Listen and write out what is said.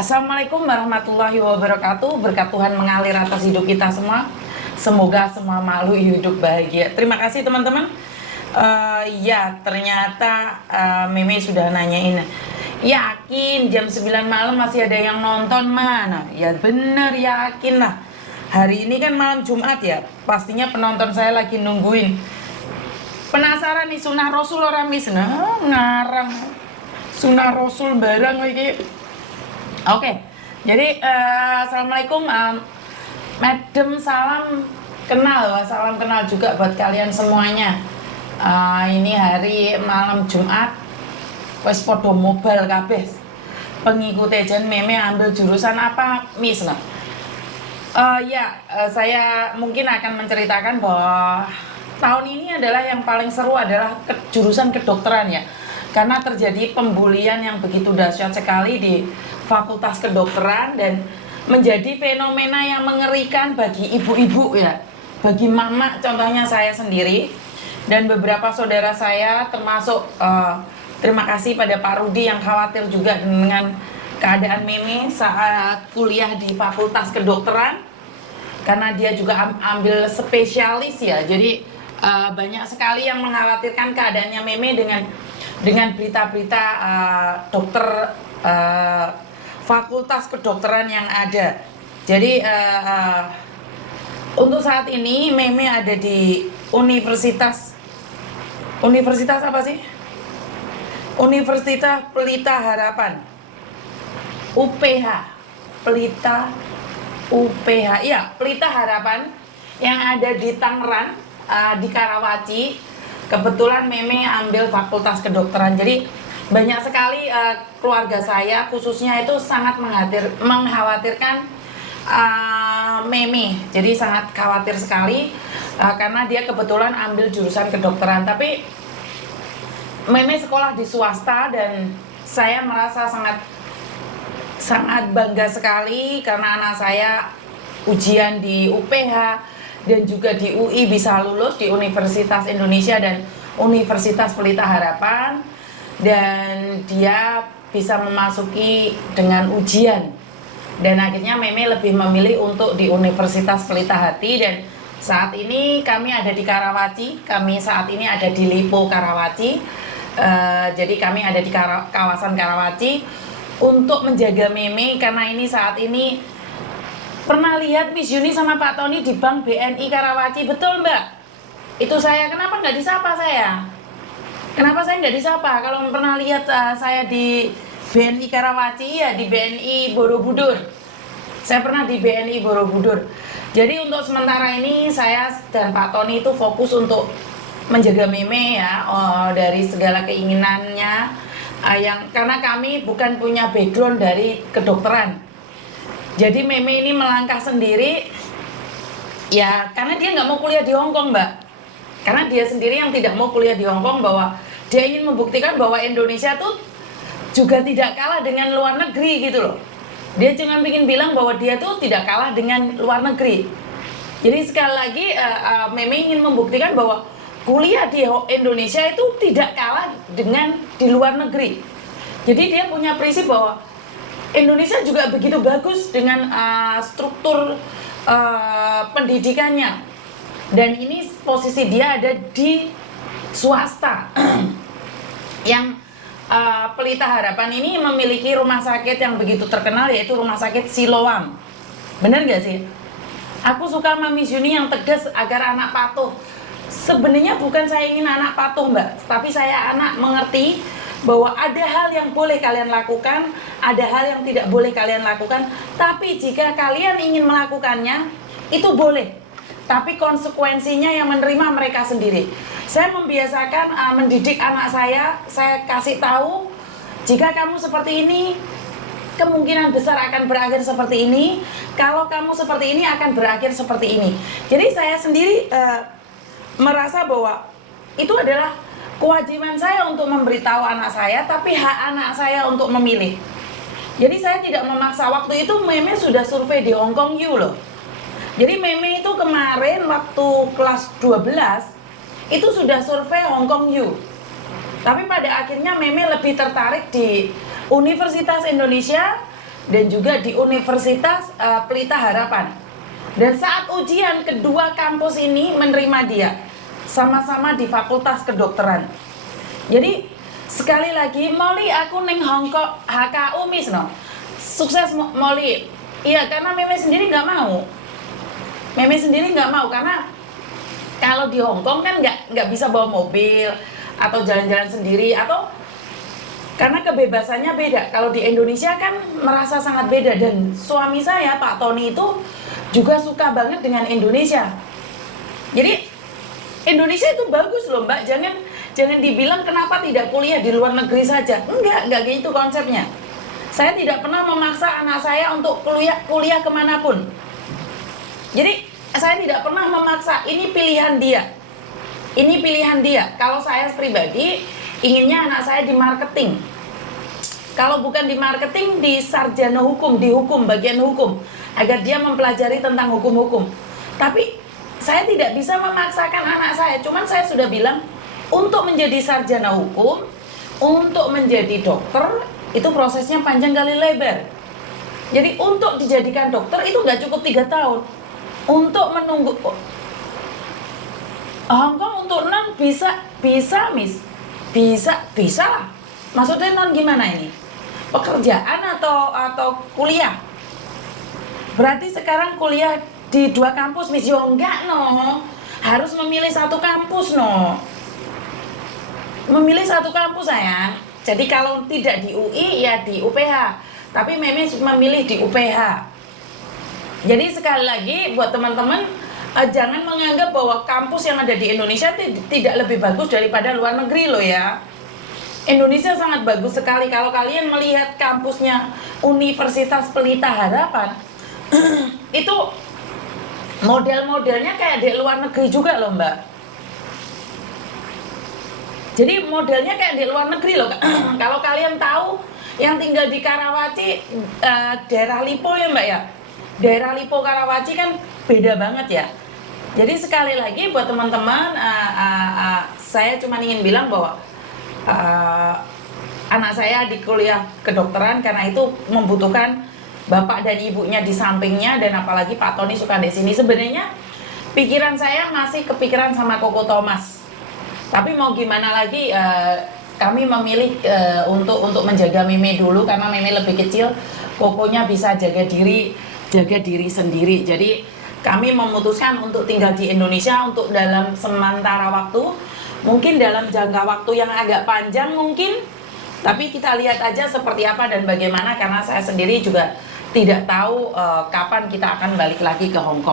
Assalamualaikum warahmatullahi wabarakatuh. Berkat Tuhan mengalir atas hidup kita semua. Semoga semua makhluk hidup bahagia. Terima kasih teman-teman. Ya ternyata Meme sudah nanyain. Yakin jam 9 malam masih ada yang nonton mana? Ya bener yakin lah. Hari ini kan malam Jumat ya. Pastinya penonton saya lagi nungguin. Penasaran nih sunah Rasul orang mis? Nah, ngarang sunah Rasul barang lagi. Oke, jadi assalamualaikum, Madam, salam kenal, salam kenal juga buat kalian semuanya. Ini hari malam Jumat, wes podo mobile kabeh. Pengikut Jen Meme ambil jurusan apa, Miss? Saya mungkin akan menceritakan bahwa tahun ini adalah yang paling seru adalah jurusan kedokteran ya. Karena terjadi pembulian yang begitu dahsyat sekali di Fakultas Kedokteran dan menjadi fenomena yang mengerikan bagi ibu-ibu ya, bagi mama contohnya saya sendiri dan beberapa saudara saya termasuk terima kasih pada Pak Rudi yang khawatir juga dengan keadaan Meme saat kuliah di Fakultas Kedokteran karena dia juga ambil spesialis ya, jadi banyak sekali yang mengkhawatirkan keadaannya Meme dengan berita-berita dokter Fakultas Kedokteran yang ada. Jadi untuk saat ini Meme ada di Universitas apa sih? Universitas Pelita Harapan, UPH, Pelita UPH, iya Pelita Harapan yang ada di Tangerang, di Karawaci. Kebetulan Meme ambil Fakultas Kedokteran, jadi banyak sekali keluarga saya khususnya itu sangat mengkhawatirkan Meme, jadi sangat khawatir sekali karena dia kebetulan ambil jurusan kedokteran. Tapi Meme sekolah di swasta dan saya merasa sangat bangga sekali karena anak saya ujian di UPH dan juga di UI bisa lulus di Universitas Indonesia dan Universitas Pelita Harapan, dan dia bisa memasuki dengan ujian dan akhirnya Meme lebih memilih untuk di Universitas Pelita Hati. Dan saat ini kami ada di Karawaci, kami saat ini ada di Lipo Karawaci, jadi kami ada di kawasan Karawaci untuk menjaga Meme karena ini saat ini pernah lihat Miss Yuni sama Pak Tony di Bank BNI Karawaci, betul Mbak? Itu saya, kenapa nggak disapa saya? Kenapa saya nggak disapa? Kalau pernah lihat saya di BNI Karawaci, ya di BNI Borobudur. Saya pernah di BNI Borobudur. Jadi untuk sementara ini saya dan Pak Tony itu fokus untuk menjaga Meme ya, dari segala keinginannya, karena kami bukan punya background dari kedokteran. Jadi Meme ini melangkah sendiri ya karena dia nggak mau kuliah di Hongkong, Mbak. Karena dia sendiri yang tidak mau kuliah di Hongkong, bahwa dia ingin membuktikan bahwa Indonesia tuh juga tidak kalah dengan luar negeri gitu loh. Dia cuma ingin bilang bahwa dia tuh tidak kalah dengan luar negeri. Jadi sekali lagi Meme ingin membuktikan bahwa kuliah di Indonesia itu tidak kalah dengan di luar negeri. Jadi dia punya prinsip bahwa Indonesia juga begitu bagus dengan struktur pendidikannya, dan ini posisi dia ada di swasta yang Pelita Harapan ini memiliki rumah sakit yang begitu terkenal, yaitu Rumah Sakit Siloam. Bener gak sih? Aku suka sama Miss Yuni yang tegas agar anak patuh. Sebenarnya bukan saya ingin anak patuh Mbak, tapi saya anak mengerti bahwa ada hal yang boleh kalian lakukan, ada hal yang tidak boleh kalian lakukan. Tapi jika kalian ingin melakukannya, itu boleh, tapi konsekuensinya yang menerima mereka sendiri. Saya membiasakan mendidik anak saya kasih tahu, jika kamu seperti ini, kemungkinan besar akan berakhir seperti ini. Kalau kamu seperti ini, akan berakhir seperti ini. Jadi saya sendiri merasa bahwa itu adalah kewajiban saya untuk memberitahu anak saya, tapi hak anak saya untuk memilih. Jadi saya tidak memaksa. Waktu itu Meme sudah survei di Hong Kong U loh. Jadi Meme itu kemarin waktu kelas 12 itu sudah survei Hong Kong U. Tapi pada akhirnya Meme lebih tertarik di Universitas Indonesia dan juga di Universitas Pelita Harapan. Dan saat ujian, kedua kampus ini menerima dia, sama-sama di Fakultas Kedokteran. Jadi sekali lagi, Molly aku neng Hongkong HKU Miss no. Sukses Molly. Iya, karena Meme sendiri nggak mau. Meme sendiri nggak mau karena kalau di Hongkong kan nggak bisa bawa mobil atau jalan-jalan sendiri, atau karena kebebasannya beda. Kalau di Indonesia kan merasa sangat beda, dan suami saya Pak Tony itu juga suka banget dengan Indonesia. Jadi Indonesia itu bagus loh Mbak, jangan dibilang kenapa tidak kuliah di luar negeri saja. Enggak gitu konsepnya. Saya tidak pernah memaksa anak saya untuk kuliah kemanapun. Jadi saya tidak pernah memaksa, ini pilihan dia. Ini pilihan dia. Kalau saya pribadi inginnya anak saya di marketing. Kalau bukan di marketing, di sarjana hukum, di hukum, bagian hukum, agar dia mempelajari tentang hukum-hukum. Tapi saya tidak bisa memaksakan anak saya. Cuman saya sudah bilang, untuk menjadi sarjana hukum, untuk menjadi dokter, itu prosesnya panjang kali lebar. Jadi untuk dijadikan dokter itu nggak cukup 3 tahun. Untuk menunggu Hongkong untuk non bisa Miss, bisa lah. Maksudnya non gimana ini? Pekerjaan atau kuliah? Berarti sekarang kuliah di 2 kampus Miss? Yo enggak no, harus memilih 1 kampus no. Memilih 1 kampus sayang. Jadi kalau tidak di UI ya di UPH. Tapi Meme memilih di UPH. Jadi sekali lagi buat teman-teman, jangan menganggap bahwa kampus yang ada di Indonesia tidak lebih bagus daripada luar negeri loh ya. Indonesia sangat bagus sekali. Kalau kalian melihat kampusnya Universitas Pelita Harapan, itu model-modelnya kayak di luar negeri juga loh Mbak. Jadi modelnya kayak di luar negeri loh. Kalau kalian tahu yang tinggal di Karawaci, daerah Lipo ya Mbak ya, daerah Lipo Karawaci kan beda banget ya. Jadi sekali lagi buat teman-teman, saya cuma ingin bilang bahwa anak saya di kuliah kedokteran karena itu membutuhkan bapak dan ibunya di sampingnya, dan apalagi Pak Tony suka di sini. Sebenarnya pikiran saya masih kepikiran sama Koko Thomas. Tapi mau gimana lagi, kami memilih untuk menjaga Meme dulu karena Meme lebih kecil, Kokonya bisa jaga diri sendiri. Jadi kami memutuskan untuk tinggal di Indonesia untuk dalam sementara waktu, mungkin dalam jangka waktu yang agak panjang mungkin, tapi kita lihat aja seperti apa dan bagaimana, karena saya sendiri juga tidak tahu kapan kita akan balik lagi ke Hong Kong.